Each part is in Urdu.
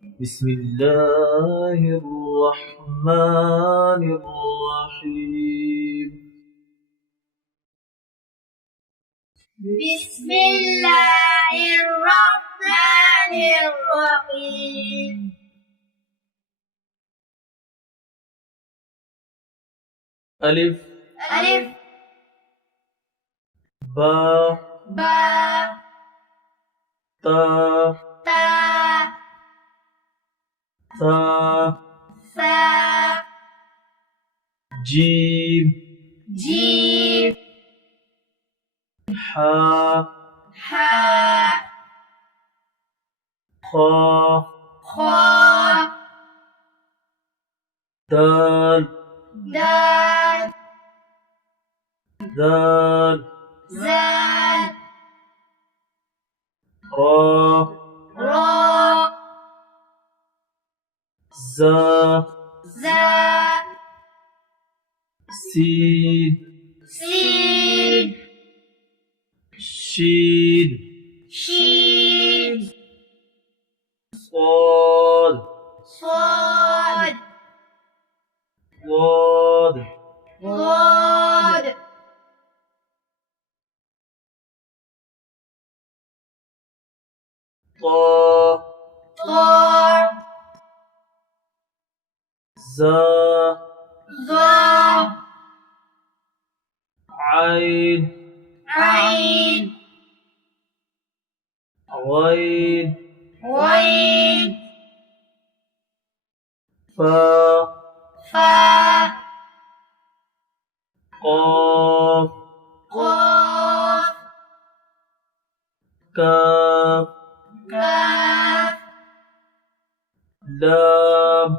بسم الله الرحمن الرحيم. بسم الله الرحمن الرحيم. ألف ألف با با تا تا ثا ثا جيم جيم حا حا خا خا دال دال ذال زال را را زا زا سين سين شين شين صاد صاد ضاد ضاد طا طا زا ظا عين عين غين غين فا فا قاف قاف كاف كاف لام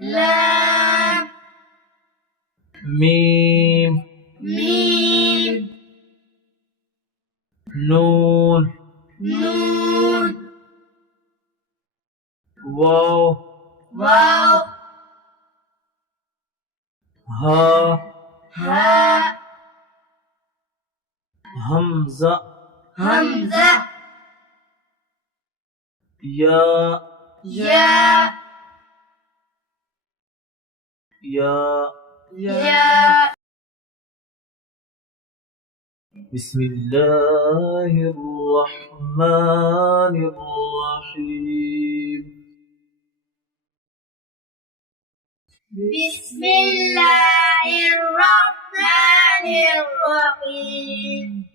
لام ميم ميم نون نون واو واو ها ها همزة همزة يا يا يا يا بسم الله الرحمن الرحيم. بسم الله الرحمن الرحيم.